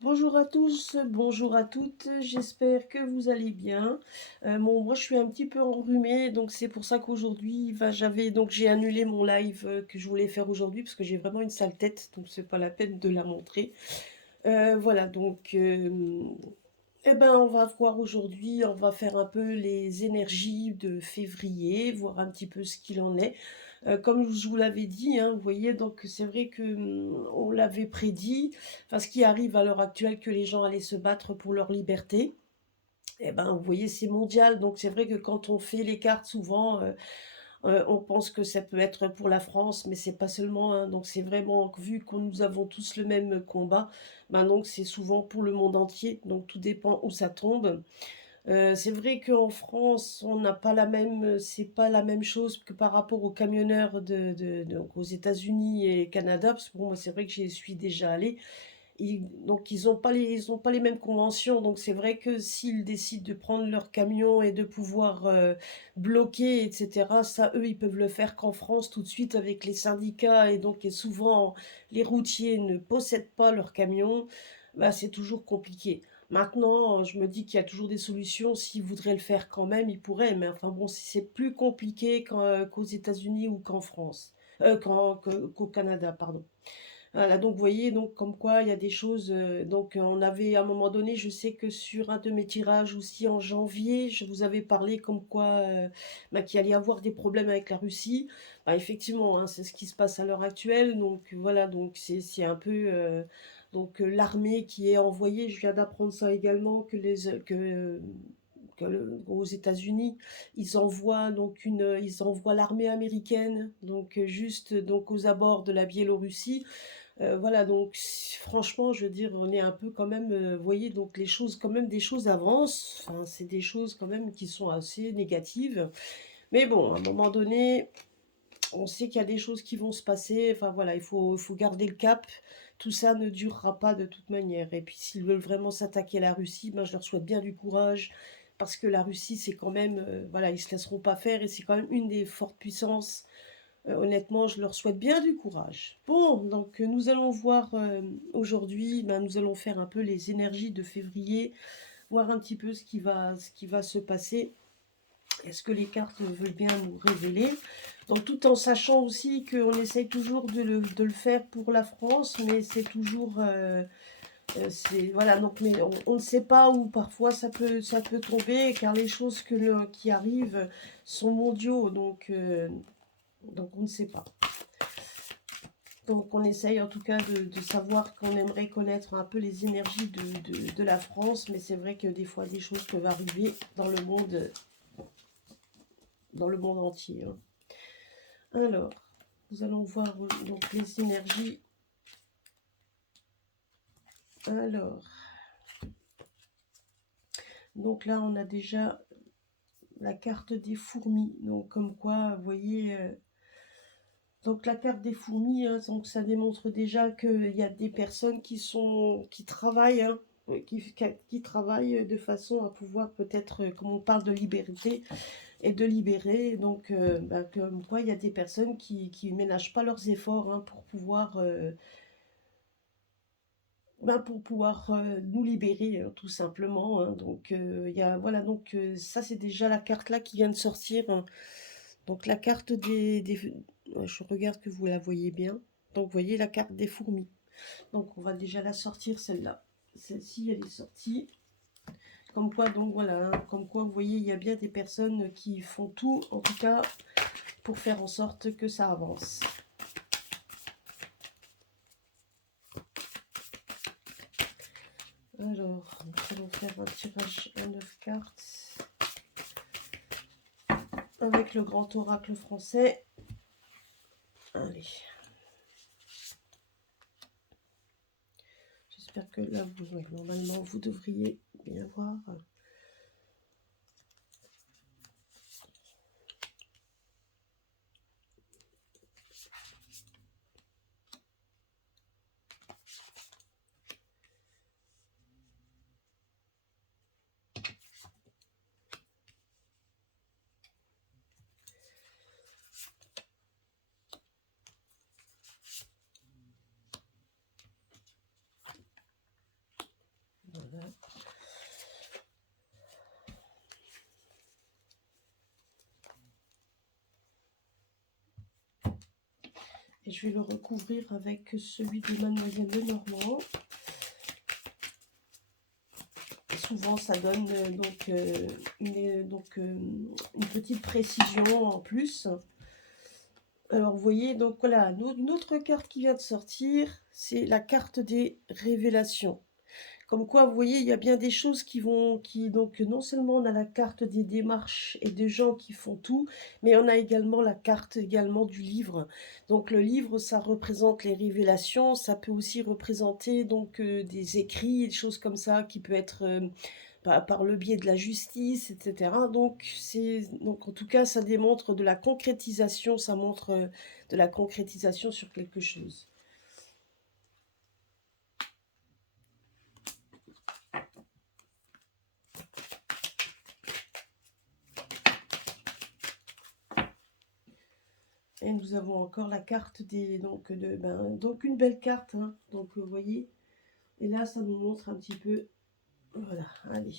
Bonjour à tous, bonjour à toutes, j'espère que vous allez bien. Bon, moi je suis un petit peu enrhumée, donc c'est pour ça qu'aujourd'hui, j'ai annulé mon live que je voulais faire aujourd'hui parce que j'ai vraiment une sale tête, donc c'est pas la peine de la montrer. Voilà, on va voir aujourd'hui, on va faire un peu les énergies de février, voir un petit peu ce qu'il en est. Comme je vous l'avais dit, hein, vous voyez, donc c'est vrai que on l'avait prédit, enfin ce qui arrive à l'heure actuelle, que les gens allaient se battre pour leur liberté. Eh ben, vous voyez, c'est mondial, donc c'est vrai que quand on fait les cartes, souvent, on pense que ça peut être pour la France, mais c'est pas seulement, hein, donc c'est vraiment vu que nous avons tous le même combat, ben donc c'est souvent pour le monde entier, donc tout dépend où ça tombe. C'est vrai qu'en France, on n'a pas la même, c'est pas la même chose que par rapport aux camionneurs donc aux États-Unis et Canada, parce que bon, moi, c'est vrai que j'y suis déjà allée. Donc, ils ont pas les mêmes conventions. Donc, c'est vrai que s'ils décident de prendre leur camion et de pouvoir bloquer, etc., ça, eux, ils peuvent le faire qu'en France tout de suite avec les syndicats. Et souvent, les routiers ne possèdent pas leur camion. Bah, c'est toujours compliqué. Maintenant, je me dis qu'il y a toujours des solutions. S'ils voudraient le faire quand même, ils pourraient. Mais enfin bon, c'est plus compliqué qu'aux États-Unis ou qu'en France. Qu'au Canada, pardon. Voilà, donc vous voyez, donc comme quoi il y a des choses. On avait à un moment donné, je sais que sur un de mes tirages aussi en janvier, je vous avais parlé comme quoi qu'il allait y avoir des problèmes avec la Russie. Bah, effectivement, hein, c'est ce qui se passe à l'heure actuelle. Donc voilà, donc c'est un peu l'armée qui est envoyée. Je viens d'apprendre ça également aux États-Unis, ils envoient l'armée américaine, juste donc aux abords de la Biélorussie. Voilà, donc franchement, je veux dire, on est un peu quand même, vous voyez, donc les choses, quand même, des choses avancent. Enfin, c'est des choses quand même qui sont assez négatives. Mais bon, à un moment donné, on sait qu'il y a des choses qui vont se passer. Enfin voilà, il faut garder le cap. Tout ça ne durera pas de toute manière. Et puis s'ils veulent vraiment s'attaquer à la Russie, ben, je leur souhaite bien du courage. Parce que la Russie, c'est quand même, voilà, ils se laisseront pas faire et c'est quand même une des fortes puissances. Honnêtement, je leur souhaite bien du courage. Bon, nous allons voir aujourd'hui, ben, nous allons faire un peu les énergies de février, voir un petit peu ce qui va se passer. Est-ce que les cartes veulent bien nous révéler? Donc tout en sachant aussi qu'on essaye toujours de le faire pour la France, mais c'est toujours... voilà, donc, mais on ne sait pas où parfois ça peut tomber, car les choses qui arrivent sont mondiaux, donc on ne sait pas. Donc on essaye en tout cas de savoir qu'on aimerait connaître un peu les énergies de la France, mais c'est vrai que des fois des choses peuvent arriver dans le monde entier, hein. Alors, nous allons voir donc les énergies. Alors, donc là on a déjà la carte des fourmis. Donc comme quoi, vous voyez, donc la carte des fourmis, hein, donc ça démontre déjà qu'il y a des personnes qui travaillent, hein, qui travaillent de façon à pouvoir peut-être, comme on parle de liberté et de libérer, comme quoi il y a des personnes qui ménagent pas leurs efforts, hein, pour pouvoir nous libérer, tout simplement, hein. Il y a, voilà, ça c'est déjà la carte là qui vient de sortir, hein. Donc la carte je regarde que vous la voyez bien. Donc vous voyez la carte des fourmis. Donc on va déjà la sortir celle-là. Celle-ci elle est sortie. Comme quoi donc voilà, hein, comme quoi vous voyez il y a bien des personnes qui font tout en tout cas pour faire en sorte que ça avance. Alors nous allons faire un tirage à 9 cartes avec le grand oracle français. Allez. J'espère que là, ouais, normalement, vous devriez bien voir. Et je vais le recouvrir avec celui de Mademoiselle Lenormand. Souvent, ça donne une petite précision en plus. Alors, vous voyez, donc voilà, une autre carte qui vient de sortir, c'est la carte des révélations. Comme quoi, vous voyez, il y a bien des choses donc non seulement on a la carte des démarches et des gens qui font tout, mais on a également la carte également du livre. Donc le livre, ça représente les révélations, ça peut aussi représenter donc des écrits, des choses comme ça, qui peut être par le biais de la justice, etc. Donc en tout cas, ça démontre de la concrétisation, ça montre de la concrétisation sur quelque chose. Et nous avons encore la carte donc une belle carte, hein. Donc vous voyez, et là ça nous montre un petit peu, voilà, allez.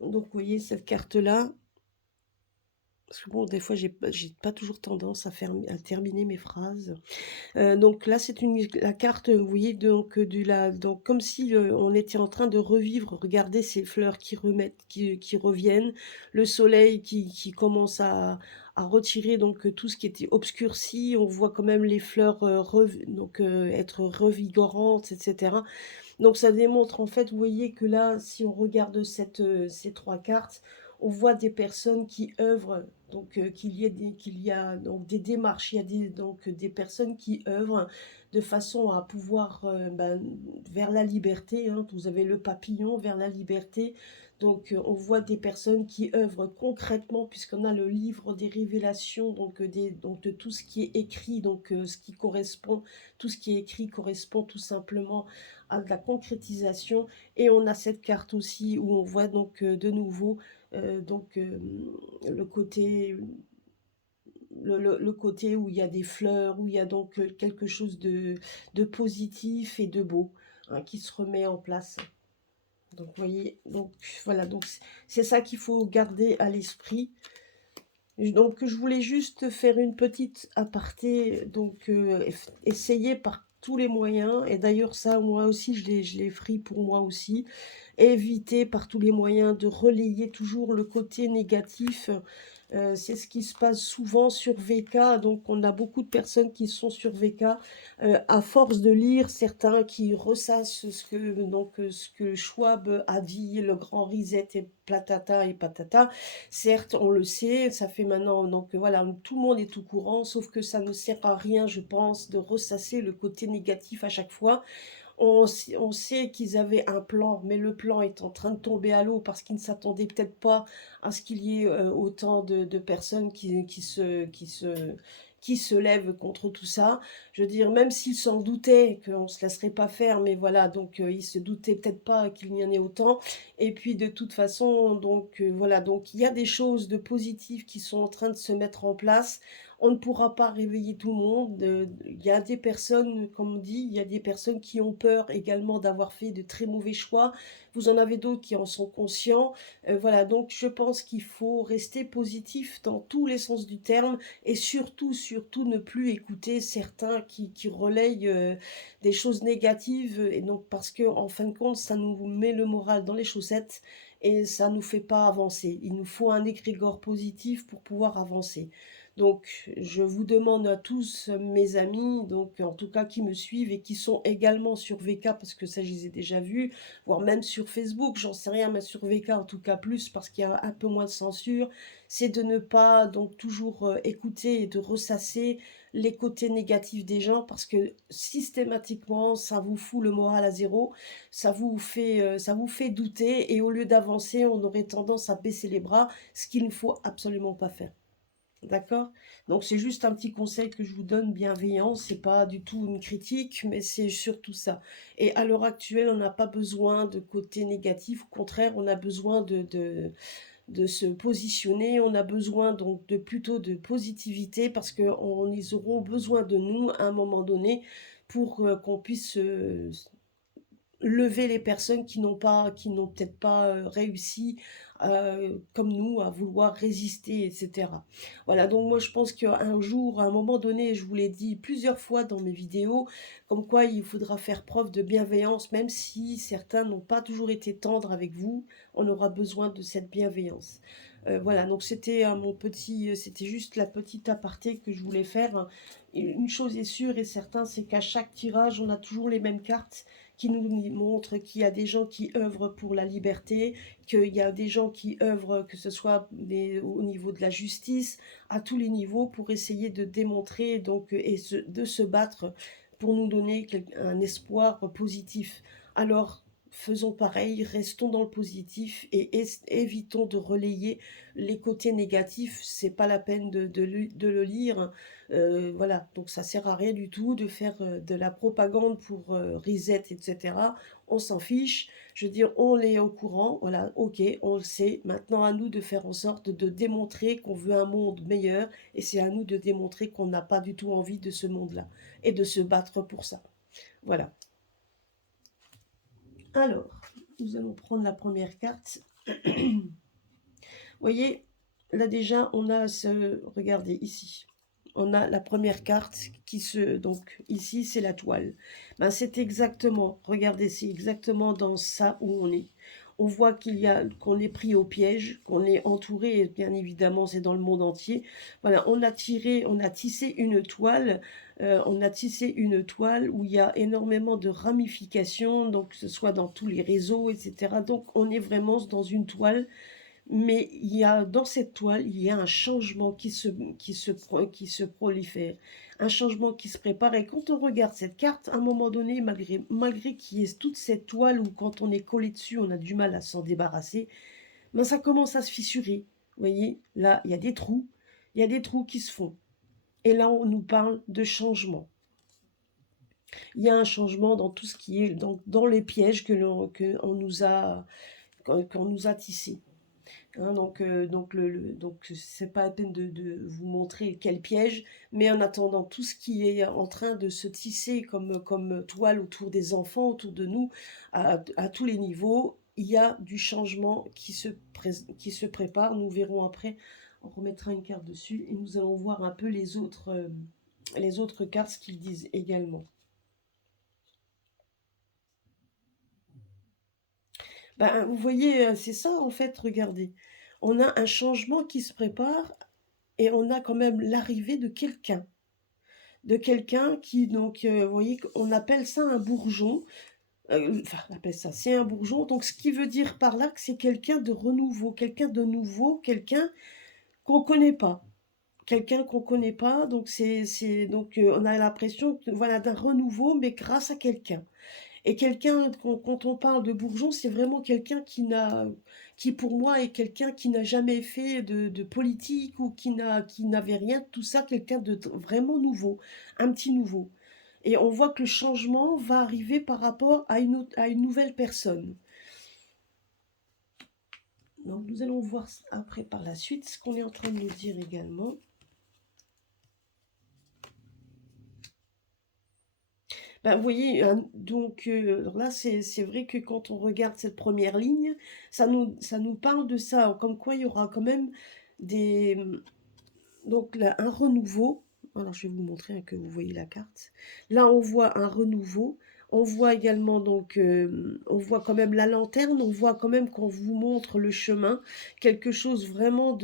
Donc vous voyez cette carte là, parce que bon, des fois j'ai pas toujours tendance à terminer mes phrases. Donc là, c'est la carte, vous voyez, donc comme si on était en train de revivre. Regardez ces fleurs qui reviennent, le soleil qui commence à retirer donc tout ce qui était obscurci. On voit quand même les fleurs être revigorantes, etc. Donc ça démontre en fait, vous voyez que là, si on regarde ces trois cartes, on voit des personnes qui œuvrent, donc qu'il y a donc des démarches, il y a donc des personnes qui œuvrent de façon à pouvoir vers la liberté, hein. Vous avez le papillon vers la liberté. Donc on voit des personnes qui œuvrent concrètement, puisqu'on a le livre des révélations, donc de tout ce qui est écrit, donc ce qui correspond, tout ce qui est écrit correspond tout simplement à de la concrétisation. Et on a cette carte aussi où on voit donc de nouveau le côté le côté où il y a des fleurs, où il y a donc quelque chose de positif et de beau, hein, qui se remet en place. Donc vous voyez, donc voilà, donc c'est ça qu'il faut garder à l'esprit. Donc je voulais juste faire une petite aparté, donc essayer par tous les moyens, et d'ailleurs ça moi aussi je l'ai pris pour moi aussi, éviter par tous les moyens de relayer toujours le côté négatif. C'est ce qui se passe souvent sur VK, donc on a beaucoup de personnes qui sont sur VK, à force de lire certains qui ressassent ce que Schwab a dit, le grand reset et platata et patata. Certes, on le sait, ça fait maintenant, donc voilà, tout le monde est au courant, sauf que ça ne sert à rien, je pense, de ressasser le côté négatif à chaque fois. On sait qu'ils avaient un plan, mais le plan est en train de tomber à l'eau parce qu'ils ne s'attendaient peut-être pas à ce qu'il y ait autant de personnes qui se lèvent contre tout ça. Je veux dire, même s'ils s'en doutaient qu'on ne se laisserait pas faire, mais voilà, donc ils se doutaient peut-être pas qu'il y en ait autant. Et puis de toute façon, donc voilà, donc il y a des choses de positives qui sont en train de se mettre en place. On ne pourra pas réveiller tout le monde. Il y a des personnes, comme on dit, il y a des personnes qui ont peur également d'avoir fait de très mauvais choix. Vous en avez d'autres qui en sont conscients. Voilà, donc je pense qu'il faut rester positif dans tous les sens du terme, et surtout, surtout ne plus écouter certains qui relayent des choses négatives, et donc parce que en fin de compte, ça nous met le moral dans les chaussettes et ça nous fait pas avancer. Il nous faut un égrégore positif pour pouvoir avancer. Donc, je vous demande à tous, mes amis, donc en tout cas qui me suivent et qui sont également sur VK, parce que ça, je les ai déjà vus, voire même sur Facebook, j'en sais rien, mais sur VK en tout cas plus, parce qu'il y a un peu moins de censure, c'est de ne pas donc toujours écouter et de ressasser les côtés négatifs des gens, parce que systématiquement, ça vous fout le moral à zéro, ça vous fait douter, et au lieu d'avancer, on aurait tendance à baisser les bras, ce qu'il ne faut absolument pas faire. D'accord? Donc c'est juste un petit conseil que je vous donne, bienveillant, c'est pas du tout une critique, mais c'est surtout ça. Et à l'heure actuelle, on n'a pas besoin de côté négatif, au contraire, on a besoin de se positionner, on a besoin donc de plutôt de positivité, parce ils auront besoin de nous à un moment donné pour qu'on puisse lever les personnes qui n'ont peut-être pas réussi comme nous, à vouloir résister, etc. Voilà, donc moi je pense qu'un jour, à un moment donné, je vous l'ai dit plusieurs fois dans mes vidéos, comme quoi il faudra faire preuve de bienveillance, même si certains n'ont pas toujours été tendres avec vous, on aura besoin de cette bienveillance. Voilà, donc c'était c'était juste la petite aparté que je voulais faire, hein. Une chose est sûre et certaine, c'est qu'à chaque tirage, on a toujours les mêmes cartes qui nous montrent qu'il y a des gens qui œuvrent pour la liberté, qu'il y a des gens qui œuvrent, que ce soit au niveau de la justice, à tous les niveaux, pour essayer de démontrer donc, de se battre pour nous donner un espoir positif. Alors, faisons pareil, restons dans le positif et évitons de relayer les côtés négatifs. C'est pas la peine de le lire. Voilà, donc ça sert à rien du tout de faire de la propagande pour reset, etc. On s'en fiche. Je veux dire, on est au courant, voilà, ok, on le sait. Maintenant, à nous de faire en sorte de démontrer qu'on veut un monde meilleur, et c'est à nous de démontrer qu'on n'a pas du tout envie de ce monde-là, et de se battre pour ça. Voilà. Alors, nous allons prendre la première carte. Vous voyez, là déjà, on a regardez ici. On a la première carte donc ici, c'est la toile. Ben, c'est exactement, regardez, c'est exactement dans ça où on est. On voit qu'on est pris au piège, qu'on est entouré, et bien évidemment, c'est dans le monde entier. Voilà, on a tissé une toile, où il y a énormément de ramifications, donc que ce soit dans tous les réseaux, etc. Donc, on est vraiment dans une toile, mais dans cette toile, il y a un changement qui se prolifère, un changement qui se prépare. Et quand on regarde cette carte, à un moment donné, malgré qu'il y ait toute cette toile où quand on est collé dessus, on a du mal à s'en débarrasser, ben ça commence à se fissurer. Vous voyez, là, il y a des trous qui se font. Et là, on nous parle de changement. Il y a un changement dans tout ce qui est dans les pièges qu'on nous a tissés. Hein, donc c'est pas la peine de vous montrer quel piège, mais en attendant, tout ce qui est en train de se tisser comme toile autour des enfants, autour de nous, à tous les niveaux, il y a du changement qui se prépare. Nous verrons après, on remettra une carte dessus et nous allons voir un peu les autres cartes, ce qu'ils disent également. Ben, vous voyez, c'est ça en fait, regardez. On a un changement qui se prépare et on a quand même l'arrivée de quelqu'un. De quelqu'un qui, donc, vous voyez, on appelle ça un bourgeon. Enfin, on appelle ça, c'est un bourgeon. Donc, ce qui veut dire par là que c'est quelqu'un de renouveau, quelqu'un de nouveau, quelqu'un qu'on ne connaît pas. Quelqu'un qu'on ne connaît pas, donc donc on a l'impression voilà, d'un renouveau, mais grâce à quelqu'un. Et quelqu'un, quand on parle de bourgeon, c'est vraiment quelqu'un qui pour moi est quelqu'un qui n'a jamais fait de politique ou qui n'avait rien de tout ça, quelqu'un de vraiment nouveau, un petit nouveau. Et on voit que le changement va arriver par rapport à une nouvelle personne. Donc nous allons voir après par la suite ce qu'on est en train de nous dire également. Ben, vous voyez, donc alors là, c'est vrai que quand on regarde cette première ligne, ça nous parle de ça, comme quoi il y aura quand même donc là, un renouveau. Alors je vais vous montrer que vous voyez la carte. Là, on voit un renouveau. On voit également donc, on voit quand même la lanterne. On voit quand même qu'on vous montre le chemin, quelque chose vraiment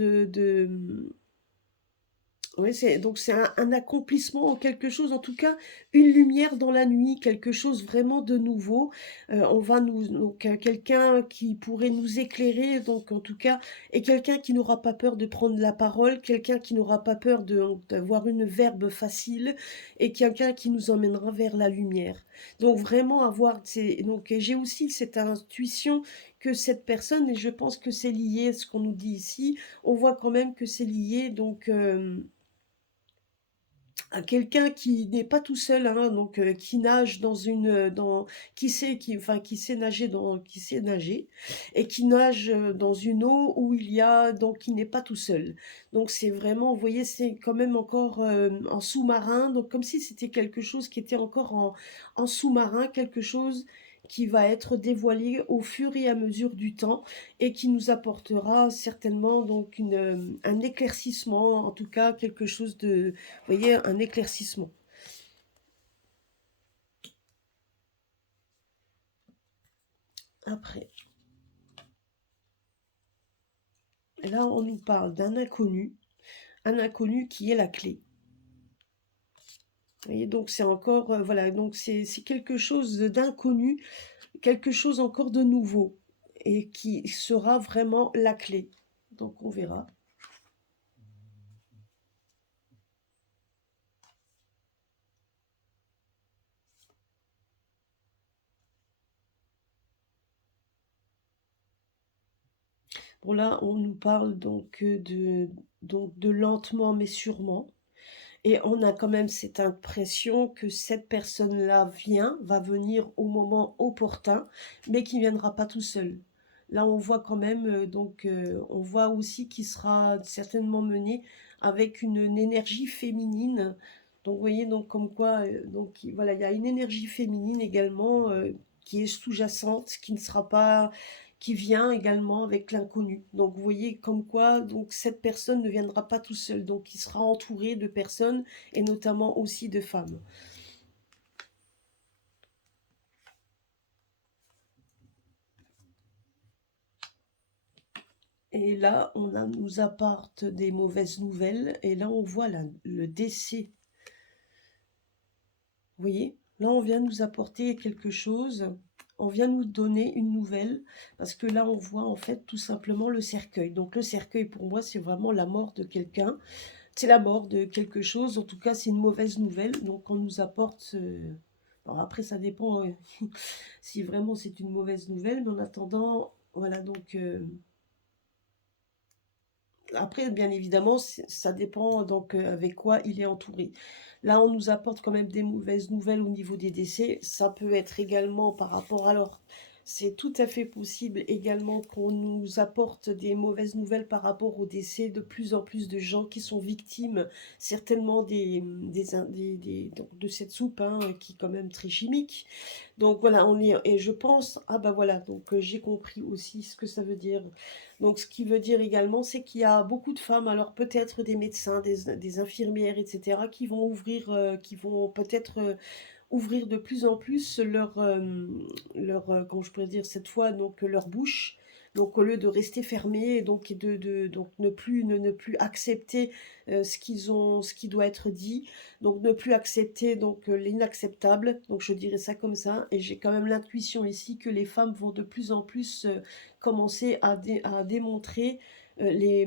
oui, donc c'est un accomplissement, quelque chose, en tout cas, une lumière dans la nuit, quelque chose vraiment de nouveau. On va donc quelqu'un qui pourrait nous éclairer, donc en tout cas, et quelqu'un qui n'aura pas peur de prendre la parole, quelqu'un qui n'aura pas peur d'avoir une verbe facile, et quelqu'un qui nous emmènera vers la lumière. Donc vraiment donc j'ai aussi cette intuition que cette personne, et je pense que c'est lié à ce qu'on nous dit ici, on voit quand même que c'est lié, donc à quelqu'un qui n'est pas tout seul, hein, donc qui nage qui sait nager qui sait nager et qui nage dans une eau où donc qui n'est pas tout seul. Donc c'est vraiment, vous voyez, c'est quand même encore en sous-marin, donc comme si c'était quelque chose qui était encore en sous-marin, quelque chose qui va être dévoilé au fur et à mesure du temps et qui nous apportera certainement donc un éclaircissement, en tout cas quelque chose de, vous voyez, un éclaircissement. Après, là, on nous parle d'un inconnu, un inconnu qui est la clé. Vous voyez, donc c'est encore, voilà, donc c'est quelque chose d'inconnu, quelque chose encore de nouveau, et qui sera vraiment la clé. Donc on verra. Bon là, on nous parle donc de lentement mais sûrement. Et on a quand même cette impression que cette personne-là va venir au moment opportun, mais qui ne viendra pas tout seul. Là, on voit quand même, on voit aussi qu'il sera certainement mené avec une énergie féminine. Donc, vous voyez, donc comme quoi, voilà, il y a une énergie féminine également qui est sous-jacente, qui ne sera pas, qui vient également avec l'inconnu. Donc, vous voyez comme quoi, donc cette personne ne viendra pas tout seul. Donc, il sera entouré de personnes et notamment aussi de femmes. Et là, nous apporte des mauvaises nouvelles. Et là, on voit le décès. Vous voyez, là, on vient nous apporter quelque chose. On vient nous donner une nouvelle. Parce que là, on voit en fait tout simplement le cercueil. Donc, le cercueil, pour moi, c'est vraiment la mort de quelqu'un. C'est la mort de quelque chose. En tout cas, c'est une mauvaise nouvelle. Donc, on nous apporte Alors après, ça dépend si vraiment c'est une mauvaise nouvelle. Mais en attendant, voilà, après, bien évidemment, ça dépend donc avec quoi il est entouré. Là, on nous apporte quand même des mauvaises nouvelles au niveau des décès. Ça peut être également par rapport, alors, c'est tout à fait possible également qu'on nous apporte des mauvaises nouvelles par rapport au décès de plus en plus de gens qui sont victimes, certainement donc de cette soupe, hein, qui est quand même très chimique. Donc voilà, et je pense, ah bah voilà, donc j'ai compris aussi ce que ça veut dire. Donc ce qui veut dire également, c'est qu'il y a beaucoup de femmes, alors peut-être des médecins, des infirmières, etc., qui vont peut-être ouvrir de plus en plus comment je pourrais dire cette fois, donc leur bouche. Donc au lieu de rester fermés, donc donc ne plus accepter ce qui doit être dit, donc ne plus accepter donc l'inacceptable. Donc je dirais ça comme ça. Et j'ai quand même l'intuition ici que les femmes vont de plus en plus commencer à démontrer ce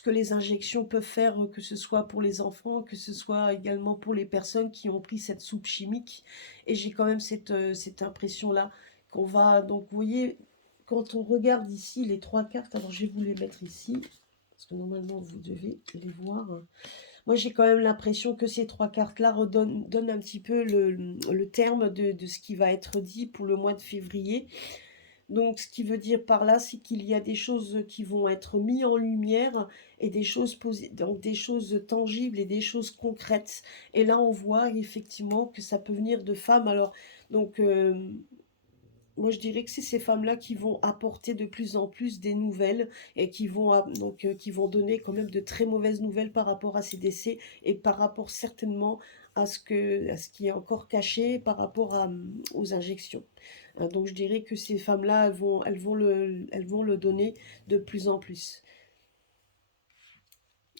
que les injections peuvent faire, que ce soit pour les enfants, que ce soit également pour les personnes qui ont pris cette soupe chimique. Et j'ai quand même cette impression-là qu'on va, donc vous voyez, quand on regarde ici les trois cartes, alors je vais vous les mettre ici, parce que normalement vous devez les voir. Moi j'ai quand même l'impression que ces trois cartes-là donnent un petit peu le terme de ce qui va être dit pour le mois de février. Donc, ce qui veut dire par là, c'est qu'il y a des choses qui vont être mises en lumière et donc des choses tangibles et des choses concrètes. Et là, on voit effectivement que ça peut venir de femmes. Alors, donc, moi, je dirais que c'est ces femmes-là qui vont apporter de plus en plus des nouvelles et qui vont donner quand même de très mauvaises nouvelles par rapport à ces décès et par rapport certainement à ce qui est encore caché par rapport aux injections. Donc je dirais que ces femmes-là, elles vont le donner de plus en plus.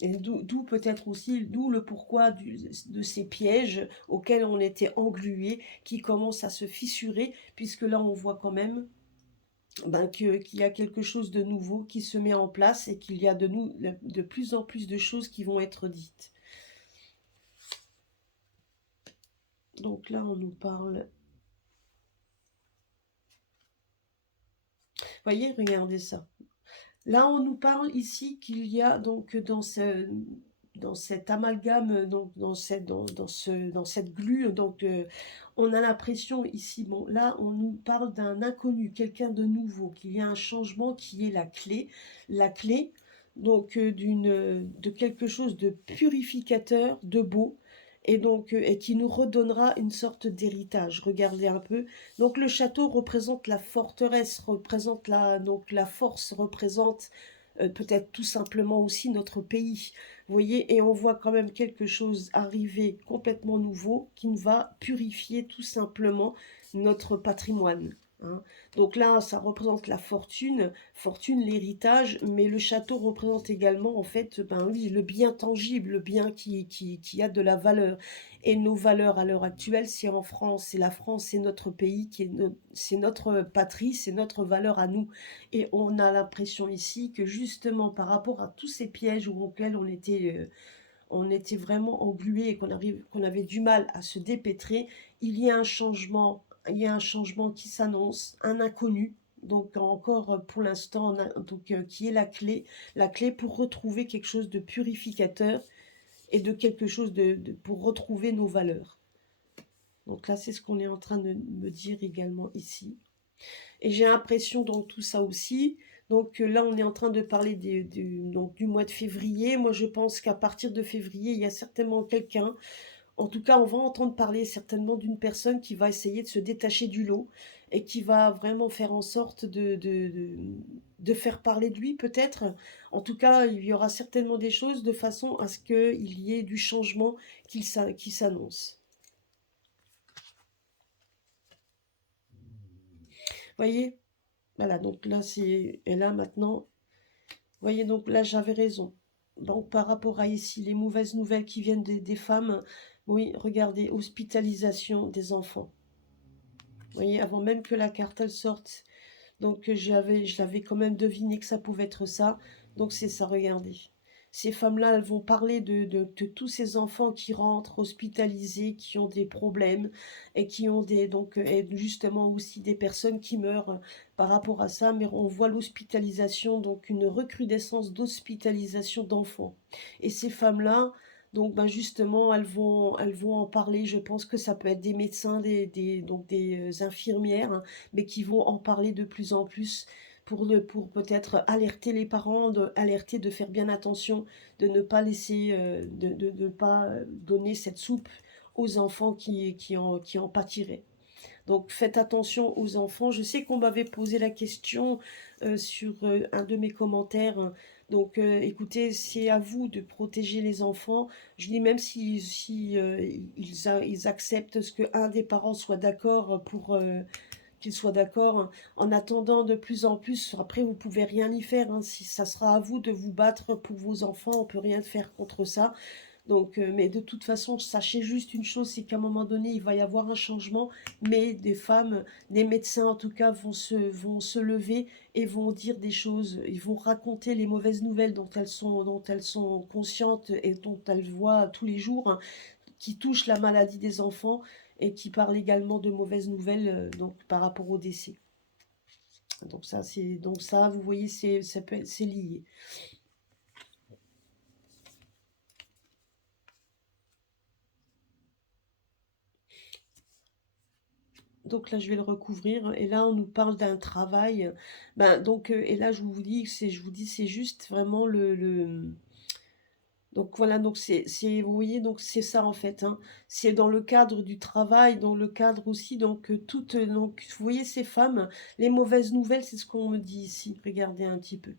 Et d'où peut-être aussi, d'où le pourquoi de ces pièges auxquels on était englués, qui commencent à se fissurer, puisque là on voit quand même qu'il y a quelque chose de nouveau qui se met en place et qu'il y a de plus en plus de choses qui vont être dites. Donc là on nous parle. Voyez, regardez ça. Là, on nous parle ici qu'il y a donc dans cet amalgame, donc dans cette glu, donc on a l'impression ici, bon, là, on nous parle d'un inconnu, quelqu'un de nouveau, qu'il y a un changement qui est la clé, donc de quelque chose de purificateur, de beau, et qui nous redonnera une sorte d'héritage. Regardez un peu. Donc le château représente la forteresse, représente donc la force, représente peut-être tout simplement aussi notre pays. Vous voyez, et on voit quand même quelque chose arriver complètement nouveau qui va purifier tout simplement notre patrimoine, hein. Donc là, ça représente la fortune, fortune, l'héritage, mais le château représente également, en fait, ben oui, le bien tangible, le bien qui a de la valeur. Et nos valeurs à l'heure actuelle, c'est en France, c'est la France, c'est notre pays, c'est notre patrie, c'est notre valeur à nous. Et on a l'impression ici que justement par rapport à tous ces pièges auxquels on était vraiment englué et qu'on avait du mal à se dépêtrer, il y a un changement, il y a un changement qui s'annonce, un inconnu. Donc encore pour l'instant, qui est la clé pour retrouver quelque chose de purificateur et de quelque chose pour retrouver nos valeurs. Donc là, c'est ce qu'on est en train de me dire également ici. Et j'ai l'impression dans tout ça aussi, donc là on est en train de parler donc, du mois de février. Moi je pense qu'à partir de février, il y a certainement quelqu'un, en tout cas on va entendre parler certainement d'une personne qui va essayer de se détacher du lot et qui va vraiment faire en sorte de faire parler de lui peut-être. En tout cas, il y aura certainement des choses de façon à ce qu'il y ait du changement qui s'annonce. Voyez? Voilà, donc là c'est... Et là maintenant... Voyez, donc là, j'avais raison. Donc, par rapport à ici, les mauvaises nouvelles qui viennent des femmes, oui, regardez, hospitalisation des enfants. Vous voyez, avant même que la carte, elle sorte. Donc, je l'avais quand même deviné que ça pouvait être ça. Donc, c'est ça, regardez. Ces femmes-là, elles vont parler de tous ces enfants qui rentrent hospitalisés, qui ont des problèmes et qui ont et justement aussi des personnes qui meurent par rapport à ça. Mais on voit l'hospitalisation, donc une recrudescence d'hospitalisation d'enfants. Et ces femmes-là, donc ben justement, elles vont en parler. Je pense que ça peut être des médecins, donc des infirmières, hein, mais qui vont en parler de plus en plus pour peut-être alerter les parents, alerter de faire bien attention, de ne pas laisser, de ne pas donner cette soupe aux enfants qui en pâtiraient. Donc faites attention aux enfants. Je sais qu'on m'avait posé la question sur un de mes commentaires. Donc écoutez, c'est à vous de protéger les enfants. Je dis même ils acceptent ce qu'un des parents soit d'accord pour qu'ils soient d'accord. En attendant de plus en plus, après vous pouvez rien y faire, hein. Si ça sera à vous de vous battre pour vos enfants, on peut rien faire contre ça. Donc, mais de toute façon, sachez juste une chose, c'est qu'à un moment donné, il va y avoir un changement, mais des femmes, des médecins en tout cas, vont se lever et vont dire des choses, ils vont raconter les mauvaises nouvelles dont elles sont conscientes et dont elles voient tous les jours, hein, qui touchent la maladie des enfants et qui parlent également de mauvaises nouvelles donc, par rapport au décès. Donc ça, vous voyez, c'est lié. Donc là, je vais le recouvrir. Et là, on nous parle d'un travail. Ben, donc, et là, je vous dis, c'est juste vraiment donc voilà, donc vous voyez, donc c'est ça en fait, hein. C'est dans le cadre du travail, dans le cadre aussi, donc donc vous voyez ces femmes, les mauvaises nouvelles, c'est ce qu'on me dit ici. Regardez un petit peu.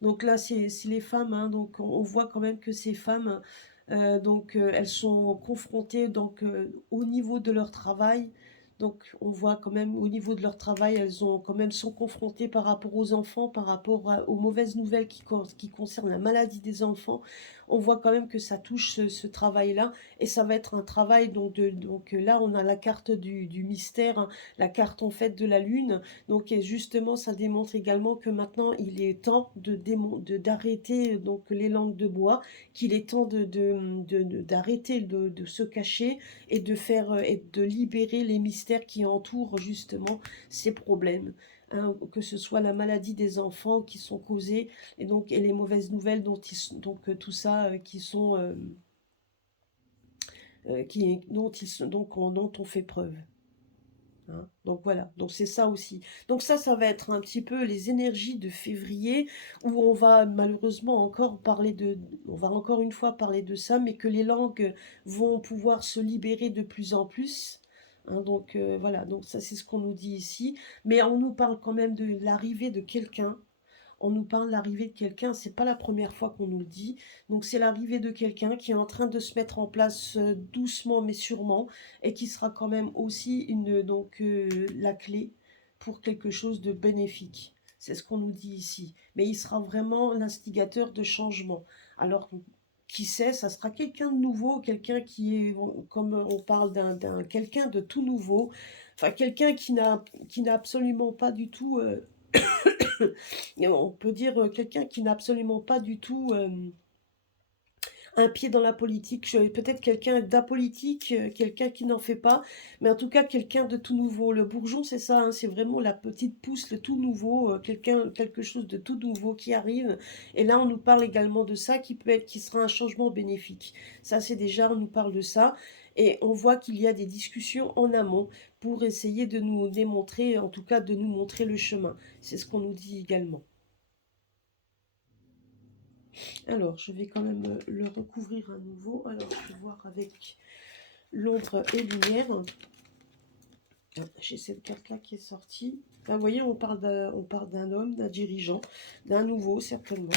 Donc là, c'est les femmes, hein, donc on voit quand même que ces femmes, elles sont confrontées donc au niveau de leur travail. Donc on voit quand même au niveau de leur travail, elles ont quand même sont confrontées par rapport aux enfants, par rapport aux mauvaises nouvelles qui concernent la maladie des enfants. On voit quand même que ça touche ce travail-là, et ça va être un travail donc là on a la carte du mystère, hein, la carte en fait de la lune. Donc et justement ça démontre également que maintenant il est temps d'arrêter donc les langues de bois, qu'il est temps d'arrêter de se cacher et de faire et de libérer les mystères qui entourent justement ces problèmes, hein, que ce soit la maladie des enfants qui sont causées et les mauvaises nouvelles tout ça qui sont dont on fait preuve. hein. Donc voilà, donc c'est ça aussi. Donc ça va être un petit peu les énergies de février où on va malheureusement encore parler on va encore une fois parler de ça, mais que les langues vont pouvoir se libérer de plus en plus. Hein, donc voilà, donc ça c'est ce qu'on nous dit ici. Mais on nous parle quand même de l'arrivée de quelqu'un. On nous parle de l'arrivée de quelqu'un, c'est pas la première fois qu'on nous le dit. Donc c'est l'arrivée de quelqu'un qui est en train de se mettre en place doucement mais sûrement et qui sera quand même aussi la clé pour quelque chose de bénéfique. C'est ce qu'on nous dit ici. Mais il sera vraiment l'instigateur de changement. Alors qui sait, ça sera quelqu'un de nouveau, quelqu'un qui est, comme on parle d'un quelqu'un de tout nouveau, enfin quelqu'un qui n'a absolument pas du tout on peut dire quelqu'un qui n'a absolument pas du tout un pied dans la politique, peut-être quelqu'un d'apolitique, quelqu'un qui n'en fait pas, mais en tout cas quelqu'un de tout nouveau. Le bourgeon, c'est ça, hein, c'est vraiment la petite pousse, le tout nouveau, quelque chose de tout nouveau qui arrive. Et là, on nous parle également de ça qui sera un changement bénéfique. Ça, c'est déjà, on nous parle de ça. Et on voit qu'il y a des discussions en amont pour essayer de nous démontrer, en tout cas de nous montrer le chemin. C'est ce qu'on nous dit également. Alors, je vais quand même le recouvrir à nouveau. Alors, je vais voir avec l'ombre et lumière. Ah, j'ai cette carte-là qui est sortie. Là, vous voyez, on parle d'un homme, d'un dirigeant, d'un nouveau, certainement.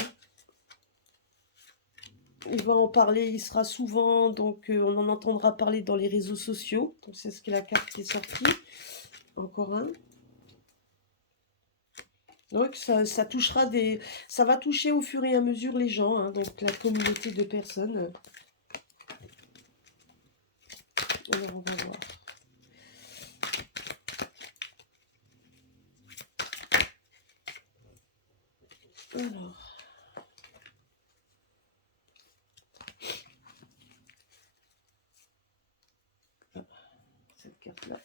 Il va en parler, il sera souvent, donc on en entendra parler dans les réseaux sociaux. Donc, c'est ce que la carte qui est sortie. Encore un. Donc, ça touchera ça va toucher au fur et à mesure les gens, hein, donc la communauté de personnes. Alors, on va voir. Alors. Cette carte-là.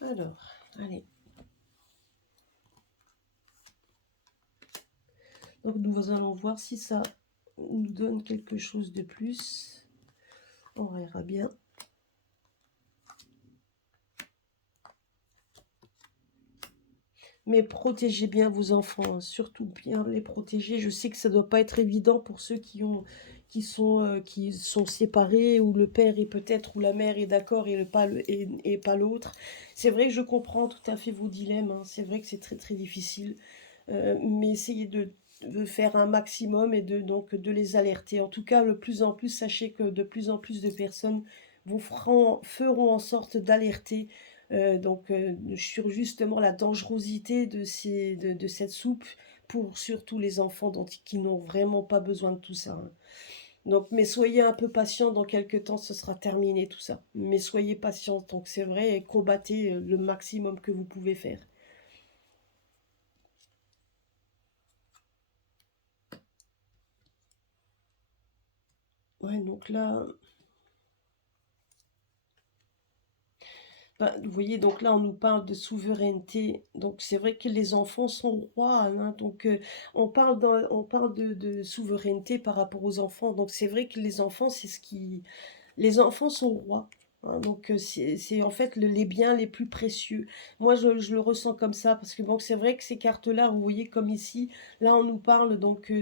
Alors, allez. Donc nous allons voir si ça nous donne quelque chose de plus. On verra bien. Mais protégez bien vos enfants, hein, surtout bien les protéger. Je sais que ça ne doit pas être évident pour ceux qui sont séparés, où le père est peut-être, ou la mère est d'accord et pas l'autre. C'est vrai que je comprends tout à fait vos dilemmes, hein. C'est vrai que c'est très très difficile. Mais essayez de faire un maximum et de les alerter. En tout cas, le plus en plus, sachez que de plus en plus de personnes feront en sorte d'alerter sur justement la dangerosité de cette soupe pour surtout les enfants qui n'ont vraiment pas besoin de tout ça, hein. Donc, mais soyez un peu patient, dans quelques temps, ce sera terminé tout ça. Mais soyez patient, donc c'est vrai, et combattez le maximum que vous pouvez faire. Ouais, donc là, bah, vous voyez, donc là, on nous parle de souveraineté. Donc, c'est vrai que les enfants sont rois, hein. Donc, on parle de souveraineté par rapport aux enfants. Donc, c'est vrai que les enfants, les enfants sont rois, hein. Donc, c'est en fait les biens les plus précieux. Moi, je le ressens comme ça parce que donc c'est vrai que ces cartes-là, vous voyez, comme ici, là, on nous parle donc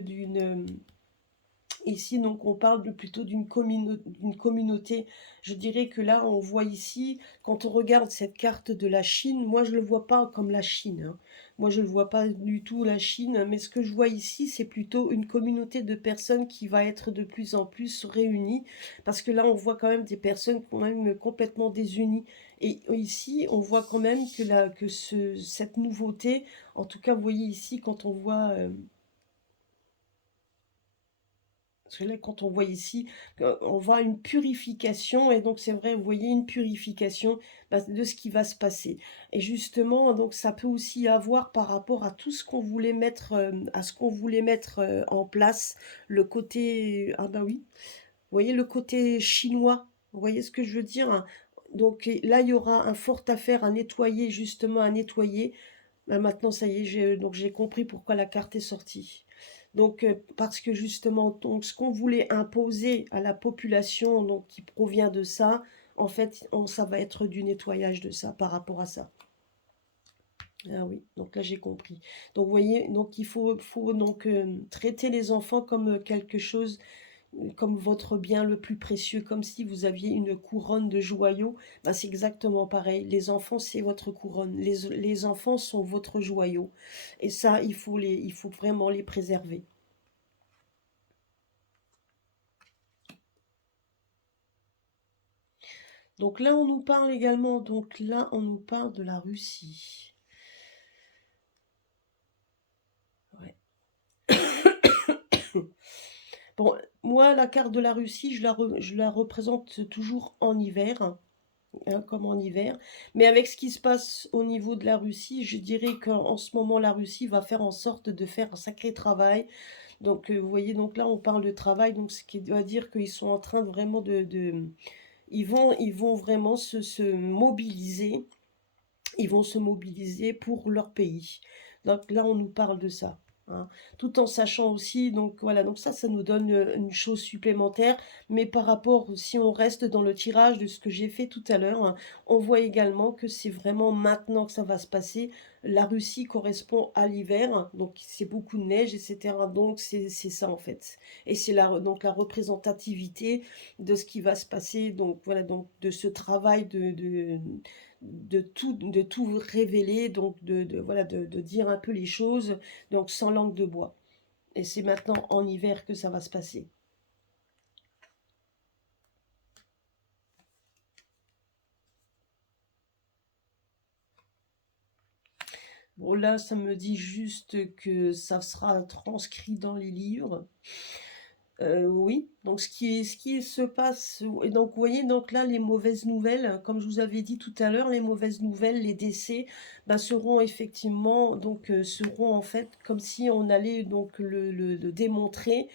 ici, donc, on parle plutôt d'une communauté. Je dirais que là, on voit ici, quand on regarde cette carte de la Chine, moi, je ne le vois pas comme la Chine, hein. Moi, je ne vois pas du tout la Chine, mais ce que je vois ici, c'est plutôt une communauté de personnes qui va être de plus en plus réunie, parce que là, on voit quand même des personnes quand même complètement désunies. Et ici, on voit quand même cette nouveauté, en tout cas, vous voyez ici, quand on voit... parce que là, quand on voit ici, on voit une purification, et donc c'est vrai, vous voyez une purification de ce qui va se passer. Et justement, donc ça peut aussi avoir par rapport à tout ce qu'on voulait mettre, à ce qu'on voulait mettre en place, le côté, ah bah oui, vous voyez le côté chinois, vous voyez ce que je veux dire, hein. Donc là, il y aura un fort affaire à nettoyer, justement à nettoyer. Maintenant, ça y est, donc j'ai compris pourquoi la carte est sortie. Donc, parce que justement, donc, ce qu'on voulait imposer à la population, donc qui provient de ça, en fait, ça va être du nettoyage de ça par rapport à ça. Ah oui, donc là j'ai compris. Donc vous voyez, donc il faut donc traiter les enfants comme quelque chose, comme votre bien le plus précieux, comme si vous aviez une couronne de joyaux. Ben, c'est exactement pareil. Les enfants, c'est votre couronne. Les enfants sont votre joyau. Et ça, il faut vraiment les préserver. Donc là, on nous parle également, donc là, on nous parle de la Russie. Ouais. Bon, moi, la carte de la Russie, je la représente toujours en hiver, hein, comme en hiver. Mais avec ce qui se passe au niveau de la Russie, je dirais qu'en ce moment, la Russie va faire en sorte de faire un sacré travail. Donc, vous voyez, donc là, on parle de travail, donc ce qui doit dire qu'ils sont en train de vraiment ils vont vraiment se mobiliser. Ils vont se mobiliser pour leur pays. Donc là, on nous parle de ça, hein. Tout en sachant aussi, donc voilà, donc ça nous donne une chose supplémentaire. Mais par rapport, si on reste dans le tirage de ce que j'ai fait tout à l'heure, hein, on voit également que c'est vraiment maintenant que ça va se passer. La Russie correspond à l'hiver, hein, donc c'est beaucoup de neige, etc. Donc c'est ça en fait. Et c'est donc la représentativité de ce qui va se passer, donc voilà, donc de ce travail de tout révéler, donc voilà, de dire un peu les choses, donc sans langue de bois. Et c'est maintenant en hiver que ça va se passer. Bon, là, ça me dit juste que ça sera transcrit dans les livres. Oui, donc ce qui se passe, et donc vous voyez, donc là, les mauvaises nouvelles, comme je vous avais dit tout à l'heure, les mauvaises nouvelles, les décès, bah, seront effectivement, donc seront en fait comme si on allait donc le démontrer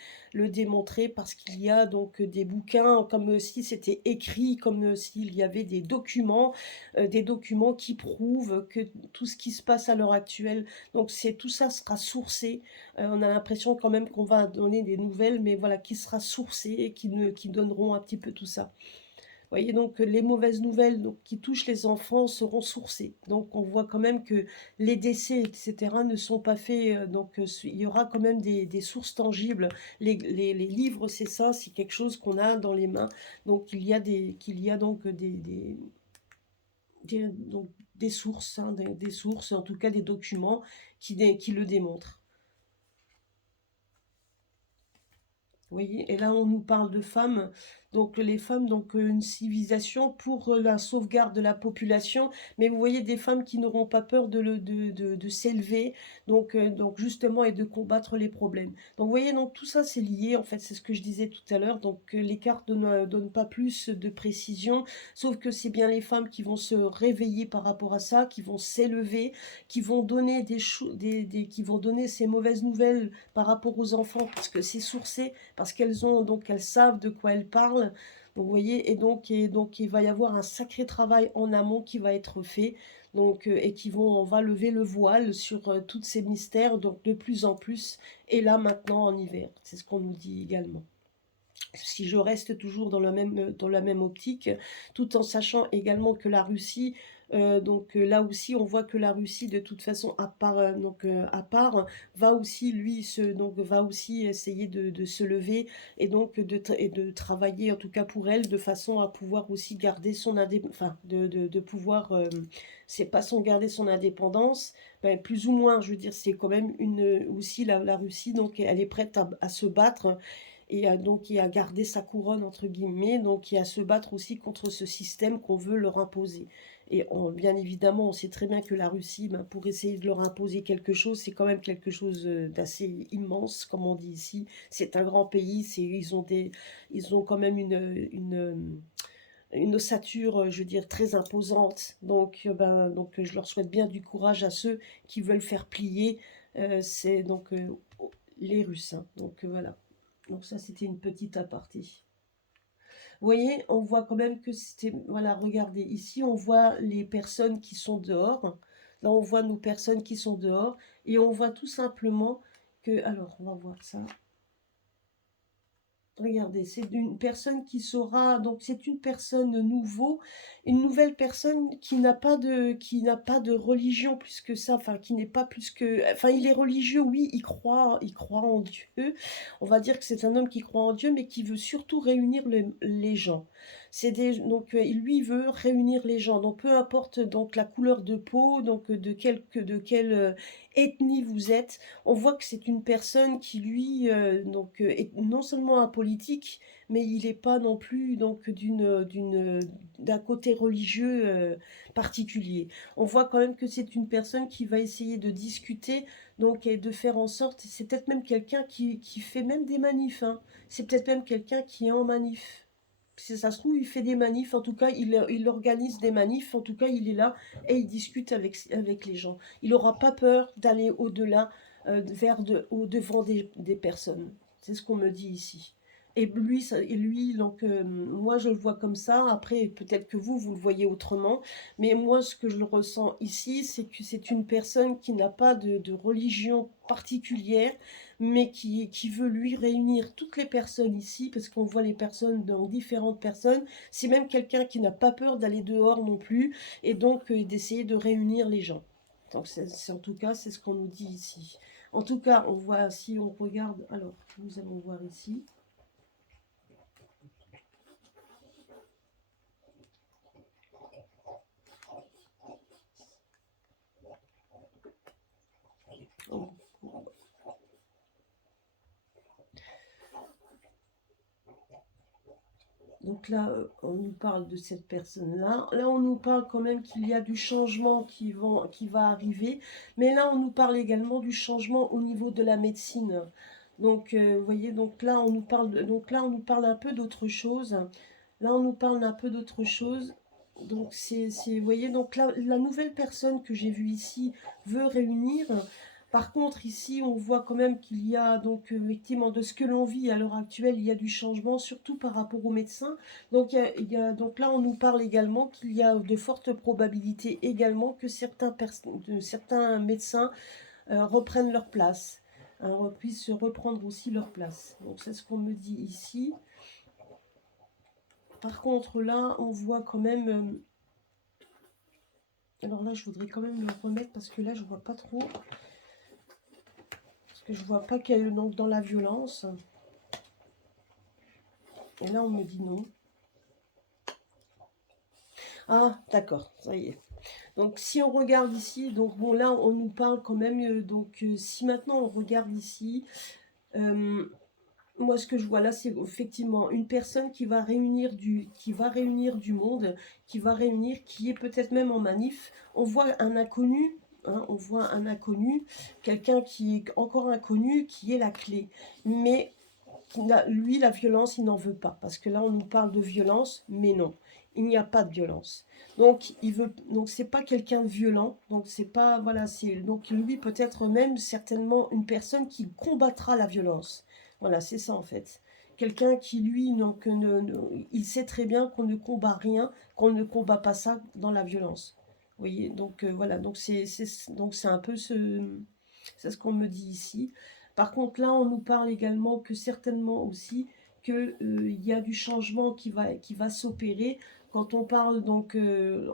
parce qu'il y a donc des bouquins, comme si c'était écrit, comme s'il y avait des documents qui prouvent que tout ce qui se passe à l'heure actuelle, donc tout ça sera sourcé. On a l'impression quand même qu'on va donner des nouvelles, mais voilà, qui sera sourcé et qui donneront un petit peu tout ça. Vous voyez, donc les mauvaises nouvelles donc, qui touchent les enfants seront sourcées. Donc on voit quand même que les décès, etc., ne sont pas faits. Donc il y aura quand même des sources tangibles. Les livres, c'est ça, c'est quelque chose qu'on a dans les mains. Donc qu'il y a donc donc, des sources, hein, des sources, en tout cas des documents qui le démontrent. Vous voyez, et là on nous parle de femmes, donc les femmes, donc une civilisation pour la sauvegarde de la population, mais vous voyez des femmes qui n'auront pas peur de s'élever, donc justement et de combattre les problèmes. Donc vous voyez, donc tout ça c'est lié, en fait, c'est ce que je disais tout à l'heure, donc les cartes ne donnent pas plus de précision, sauf que c'est bien les femmes qui vont se réveiller par rapport à ça, qui vont s'élever, qui vont donner qui vont donner ces mauvaises nouvelles par rapport aux enfants, parce que c'est sourcé, parce elles savent de quoi elles parlent. Donc, vous voyez, et donc il va y avoir un sacré travail en amont qui va être fait. Donc, on va lever le voile sur tous ces mystères, donc de plus en plus, et là maintenant en hiver. C'est ce qu'on nous dit également. Si je reste toujours dans la même optique, tout en sachant également que la Russie, donc là aussi, on voit que la Russie, de toute façon, à part, va aussi, va aussi essayer de se lever et donc de travailler, en tout cas pour elle, de façon à pouvoir aussi garder son indépendance, enfin, de pouvoir, c'est pas sans garder son indépendance, ben, plus ou moins, je veux dire, c'est quand même aussi la Russie, donc elle est prête à se battre et à garder sa couronne entre guillemets, donc et à se battre aussi contre ce système qu'on veut leur imposer. Et bien évidemment, on sait très bien que la Russie, ben, pour essayer de leur imposer quelque chose, c'est quand même quelque chose d'assez immense, comme on dit ici. C'est un grand pays, ils ont quand même une ossature, je veux dire, très imposante. Donc je leur souhaite bien du courage à ceux qui veulent faire plier, c'est donc les Russes, hein. Donc voilà. Donc ça, c'était une petite aparté. Vous voyez, on voit quand même que c'était... Voilà, regardez, ici, on voit les personnes qui sont dehors. Là, on voit nos personnes qui sont dehors. Et on voit tout simplement que... Alors, on va voir ça. Regardez, c'est une personne qui saura, donc c'est une personne une nouvelle personne qui n'a pas de religion plus que ça, enfin qui n'est pas plus que, enfin il est religieux, oui, il croit en Dieu. On va dire que c'est un homme qui croit en Dieu, mais qui veut surtout réunir les gens. Donc lui il veut réunir les gens. Donc peu importe donc la couleur de peau, donc de quelle ethnie vous êtes. On voit que c'est une personne qui, lui, est non seulement apolitique, mais il n'est pas non plus donc d'un côté religieux particulier. On voit quand même que c'est une personne qui va essayer de discuter, donc et de faire en sorte, c'est peut-être même quelqu'un qui fait même des manifs, hein. C'est peut-être même quelqu'un qui est en manif. Si ça se trouve, il fait des manifs, en tout cas, il organise des manifs, en tout cas, il est là et il discute avec les gens. Il n'aura pas peur d'aller au-delà, au devant des personnes. C'est ce qu'on me dit ici. Et lui donc, moi je le vois comme ça. Après, peut-être que vous le voyez autrement. Mais moi, ce que je le ressens ici, c'est que c'est une personne qui n'a pas de religion particulière, mais qui veut lui réunir toutes les personnes ici, parce qu'on voit les personnes dans différentes personnes. C'est même quelqu'un qui n'a pas peur d'aller dehors non plus, et donc d'essayer de réunir les gens. Donc en tout cas, c'est ce qu'on nous dit ici. En tout cas, on voit, si on regarde, alors nous allons voir ici. Oh. Donc là, on nous parle de cette personne-là. Là, on nous parle quand même qu'il y a du changement qui va arriver. Mais là, on nous parle également du changement au niveau de la médecine. Donc, vous voyez, donc là, on nous parle un peu d'autre chose. Là, on nous parle un peu d'autre chose. Donc, vous voyez, donc là, la nouvelle personne que j'ai vue ici veut réunir. Par contre, ici, on voit quand même qu'il y a, donc, effectivement, de ce que l'on vit à l'heure actuelle, il y a du changement, surtout par rapport aux médecins. Donc, donc là, on nous parle également qu'il y a de fortes probabilités également que certains médecins reprennent leur place, hein, puissent reprendre aussi leur place. Donc, c'est ce qu'on me dit ici. Par contre, là, on voit quand même... alors là, je voudrais quand même le remettre parce que là, je vois pas trop. Parce que je vois pas qu'il y a donc dans la violence. Et là, on me dit non. Ah, d'accord, ça y est. Donc, si on regarde ici, donc bon, là, on nous parle quand même. Si maintenant on regarde ici, moi, ce que je vois là, c'est effectivement une personne qui va réunir du monde, qui est peut-être même en manif. On voit un inconnu, hein, on voit un inconnu, quelqu'un qui est encore inconnu, qui est la clé. Mais lui, la violence, il n'en veut pas. Parce que là, on nous parle de violence, mais non, il n'y a pas de violence. Donc c'est pas quelqu'un de violent. Donc c'est pas, voilà, donc lui peut-être même certainement une personne qui combattra la violence. Voilà, c'est ça en fait. Quelqu'un qui lui, donc, il sait très bien qu'on ne combat rien, qu'on ne combat pas ça dans la violence. Vous voyez, donc voilà, donc c'est un peu c'est ce qu'on me dit ici. Par contre, là, on nous parle également que certainement aussi qu'il y a du changement qui va s'opérer. Quand on parle donc,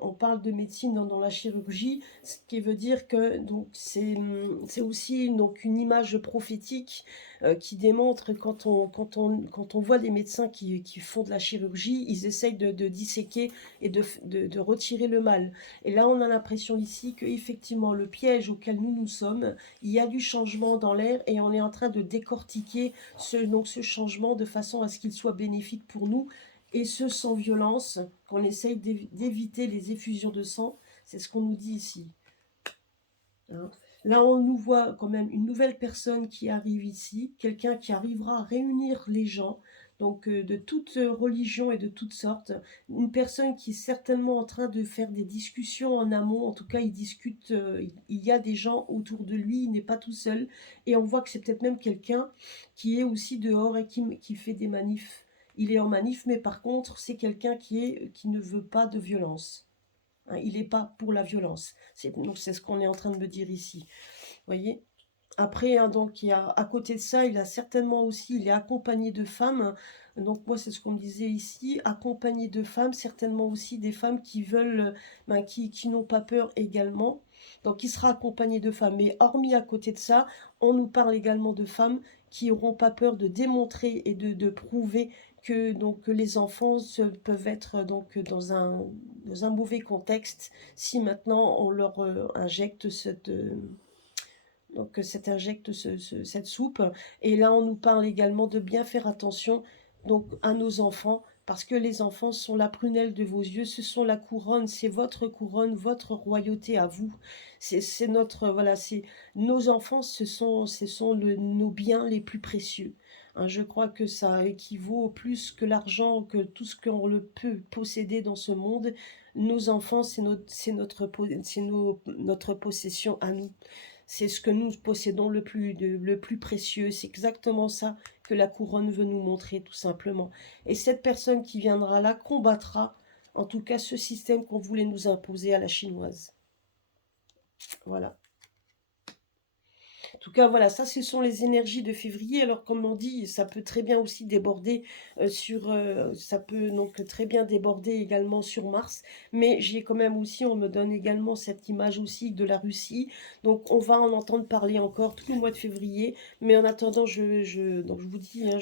on parle de médecine dans la chirurgie, ce qui veut dire que donc c'est aussi donc une image prophétique qui démontre quand on voit des médecins qui font de la chirurgie, ils essayent de disséquer et de retirer le mal. Et là, on a l'impression ici que effectivement le piège auquel nous sommes, il y a du changement dans l'air et on est en train de décortiquer ce changement de façon à ce qu'il soit bénéfique pour nous et ce sans violence, qu'on essaye d'éviter les effusions de sang. C'est ce qu'on nous dit ici. Hein. Là, on nous voit quand même une nouvelle personne qui arrive ici, quelqu'un qui arrivera à réunir les gens, donc de toute religion et de toutes sortes. Une personne qui est certainement en train de faire des discussions en amont, en tout cas, il discute, il y a des gens autour de lui, il n'est pas tout seul. Et on voit que c'est peut-être même quelqu'un qui est aussi dehors et qui fait des manifs. Il est en manif, mais par contre, c'est quelqu'un qui ne veut pas de violence. Hein, il n'est pas pour la violence. Donc c'est ce qu'on est en train de me dire ici. Vous voyez? Après, hein, donc il y a à côté de ça, il a certainement aussi il est accompagné de femmes, donc moi, c'est ce qu'on me disait ici, accompagné de femmes, certainement aussi des femmes qui veulent, ben, qui n'ont pas peur également. Donc il sera accompagné de femmes. Mais hormis à côté de ça, on nous parle également de femmes qui n'auront pas peur de démontrer et de prouver que donc que les enfants peuvent être donc dans un mauvais contexte si maintenant on leur injecte cette injecte cette soupe. Et là, on nous parle également de bien faire attention donc à nos enfants, parce que les enfants sont la prunelle de vos yeux, ce sont la couronne, c'est votre couronne, votre royauté à vous. C'est notre, voilà, c'est nos enfants, ce sont nos biens les plus précieux. Hein, je crois que ça équivaut plus que l'argent, que tout ce qu'on le peut posséder dans ce monde. Nos enfants, notre possession à nous. C'est ce que nous possédons le plus précieux. C'est exactement ça que la couronne veut nous montrer, tout simplement. Et cette personne qui viendra là combattra, en tout cas, ce système qu'on voulait nous imposer à la chinoise. Voilà. En tout cas, voilà, ça, ce sont les énergies de février. Alors, comme on dit, ça peut très bien aussi déborder ça peut donc très bien déborder également sur Mars. Mais j'ai quand même aussi, on me donne également cette image aussi de la Russie. Donc, on va en entendre parler encore tout le mois de février. Mais en attendant, donc je vous dis, hein,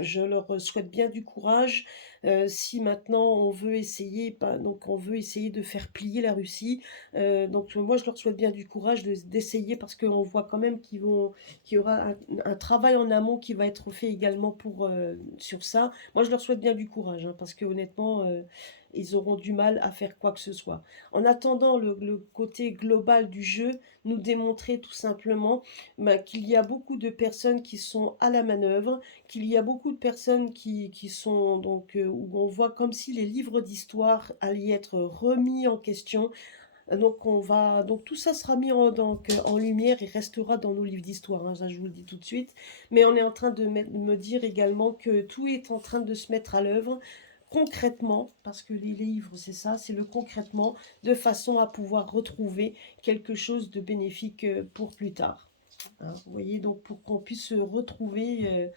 je leur souhaite bien du courage. Si maintenant on veut essayer, donc on veut essayer de faire plier la Russie, donc moi je leur souhaite bien du courage d'essayer parce qu'on voit quand même qu'il y aura un travail en amont qui va être fait également sur ça. Moi je leur souhaite bien du courage hein, parce que honnêtement ils auront du mal à faire quoi que ce soit. En attendant le côté global du jeu, nous démontrer tout simplement qu'il y a beaucoup de personnes qui sont à la manœuvre, qu'il y a beaucoup de personnes qui sont donc où on voit comme si les livres d'histoire allaient être remis en question. Donc tout ça sera mis en lumière et restera dans nos livres d'histoire, hein, ça je vous le dis tout de suite. Mais on est en train de me dire également que tout est en train de se mettre à l'œuvre concrètement, parce que les livres c'est ça, c'est le concrètement, de façon à pouvoir retrouver quelque chose de bénéfique pour plus tard. Hein, vous voyez, donc pour qu'on puisse retrouver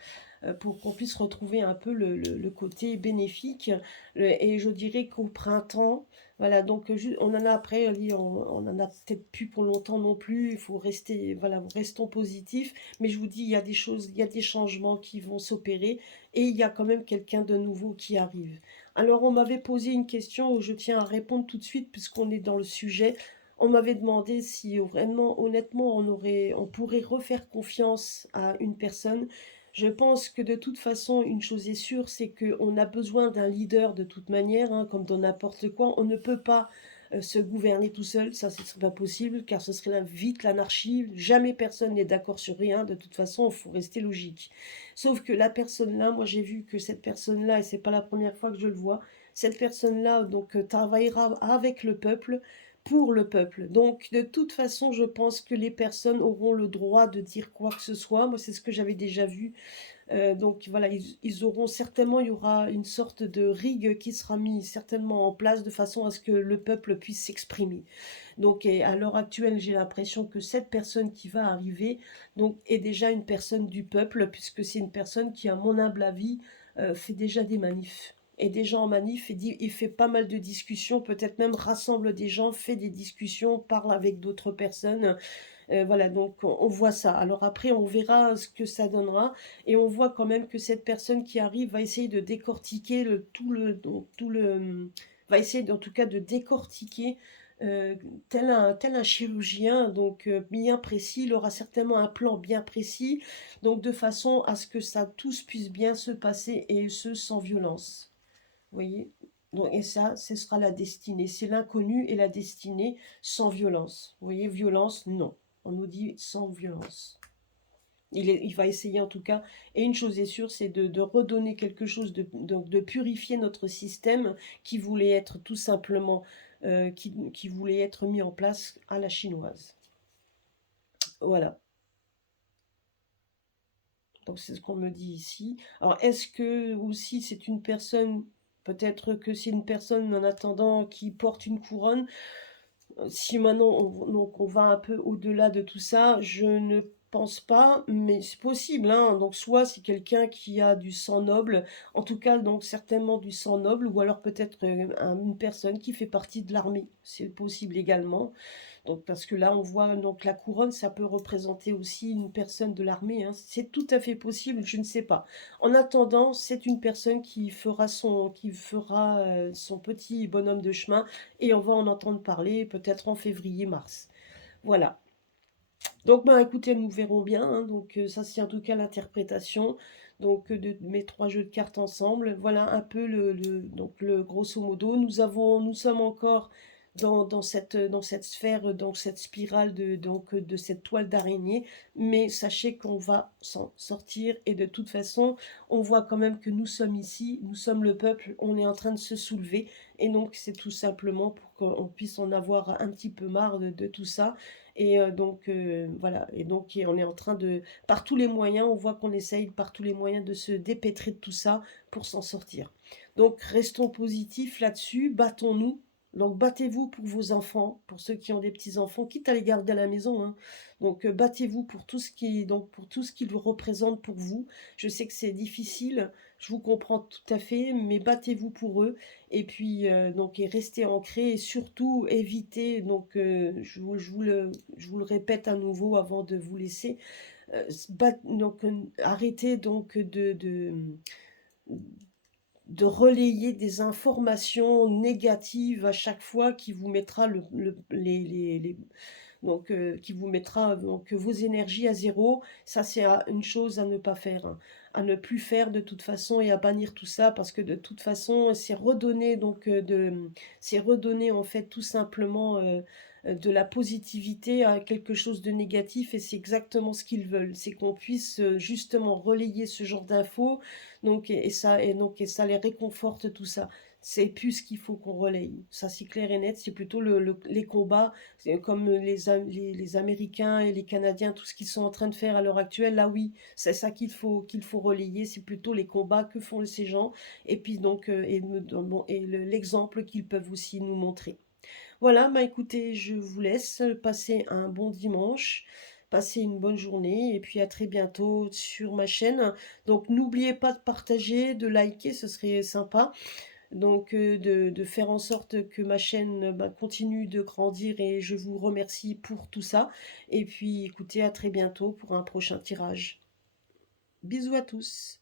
un peu le côté bénéfique. Et je dirais qu'au printemps, voilà, donc on en a après, on en a peut-être plus pour longtemps non plus, il faut rester, voilà, restons positifs, mais je vous dis, il y a des choses, il y a des changements qui vont s'opérer, et il y a quand même quelqu'un de nouveau qui arrive. Alors on m'avait posé une question où je tiens à répondre tout de suite, puisqu'on est dans le sujet. On m'avait demandé si vraiment, honnêtement, on pourrait refaire confiance à une personne. Je pense que de toute façon, une chose est sûre, c'est qu'on a besoin d'un leader de toute manière, hein, comme dans n'importe quoi. On ne peut pas se gouverner tout seul, ça ce serait pas possible, car ce serait vite l'anarchie. Jamais personne n'est d'accord sur rien, de toute façon, il faut rester logique. Sauf que la personne là, moi j'ai vu que cette personne là, et c'est pas la première fois que je le vois, cette personne-là donc travaillera avec le peuple, pour le peuple. Donc, de toute façon, je pense que les personnes auront le droit de dire quoi que ce soit. Moi, c'est ce que j'avais déjà vu. Donc, voilà, ils auront certainement, il y aura une sorte de rigue qui sera mise certainement en place de façon à ce que le peuple puisse s'exprimer. Donc, et à l'heure actuelle, j'ai l'impression que cette personne qui va arriver, donc, est déjà une personne du peuple, puisque c'est une personne qui, à mon humble avis, fait déjà des manifs. Et déjà en manif, il fait pas mal de discussions, peut-être même rassemble des gens, fait des discussions, parle avec d'autres personnes. Voilà, donc on voit ça. Alors après, on verra ce que ça donnera. Et on voit quand même que cette personne qui arrive va essayer de décortiquer va essayer en tout cas de décortiquer tel un chirurgien, donc bien précis. Il aura certainement un plan bien précis, donc de façon à ce que ça tous puisse bien se passer et ce sans violence. Vous voyez? Donc, et ça, ce sera la destinée. C'est l'inconnu et la destinée sans violence. Vous voyez, violence, non. On nous dit sans violence. Il va essayer en tout cas. Et une chose est sûre, c'est de redonner quelque chose, de purifier notre système qui voulait être tout simplement, qui voulait être mis en place à la chinoise. Voilà. Donc c'est ce qu'on me dit ici. Alors est-ce que aussi c'est une personne, peut-être que c'est une personne en attendant qui porte une couronne, Si maintenant on va un peu au-delà de tout ça, je ne pense pas, mais c'est possible, hein. Donc soit c'est quelqu'un qui a du sang noble, en tout cas donc certainement du sang noble, ou alors peut-être, une personne qui fait partie de l'armée. C'est possible également. Donc parce que là, on voit donc la couronne, ça peut représenter aussi une personne de l'armée, hein. C'est tout à fait possible, je ne sais pas. En attendant, c'est une personne qui fera son petit bonhomme de chemin et on va en entendre parler peut-être en février-mars. Voilà. Donc, ben, écoutez, nous verrons bien, hein. Donc, ça, c'est en tout cas l'interprétation donc de mes 3 jeux de cartes ensemble. Voilà un peu donc le grosso modo. Nous sommes encore dans cette sphère, dans cette spirale de cette toile d'araignée, mais sachez qu'on va s'en sortir et de toute façon, on voit quand même que nous sommes ici, nous sommes le peuple, on est en train de se soulever et donc c'est tout simplement pour qu'on puisse en avoir un petit peu marre de tout ça et donc voilà, et donc on est en train de, par tous les moyens, on voit qu'on essaye par tous les moyens de se dépêtrer de tout ça pour s'en sortir. Donc restons positifs là-dessus, battons-nous. Donc battez-vous pour vos enfants, pour ceux qui ont des petits-enfants, quitte à les garder à la maison, hein. Donc battez-vous pour tout ce qui, donc pour tout ce qu'ils représentent pour vous. Je sais que c'est difficile, je vous comprends tout à fait, mais battez-vous pour eux. Et puis, donc, et rester ancré et surtout éviter, donc, je vous le répète à nouveau avant de vous laisser, donc, arrêtez donc de relayer des informations négatives à chaque fois qui vous mettra donc, qui vous mettra donc vos énergies à zéro. Ça, c'est une chose à ne pas faire, hein, à ne plus faire de toute façon et à bannir tout ça parce que de toute façon, c'est redonner en fait tout simplement de la positivité à quelque chose de négatif et c'est exactement ce qu'ils veulent. C'est qu'on puisse justement relayer ce genre d'infos donc, et ça les réconforte tout ça. C'est plus ce qu'il faut qu'on relaye. Ça, c'est clair et net. C'est plutôt les combats comme les Américains et les Canadiens, tout ce qu'ils sont en train de faire à l'heure actuelle, là oui, c'est ça qu'il faut relayer, c'est plutôt les combats que font ces gens, et puis donc, bon, et l'exemple qu'ils peuvent aussi nous montrer. Voilà, bah écoutez, je vous laisse passer un bon dimanche, passer une bonne journée, et puis à très bientôt sur ma chaîne. Donc n'oubliez pas de partager, de liker, ce serait sympa donc de faire en sorte que ma chaîne bah, continue de grandir et je vous remercie pour tout ça. Et puis écoutez, à très bientôt pour un prochain tirage. Bisous à tous.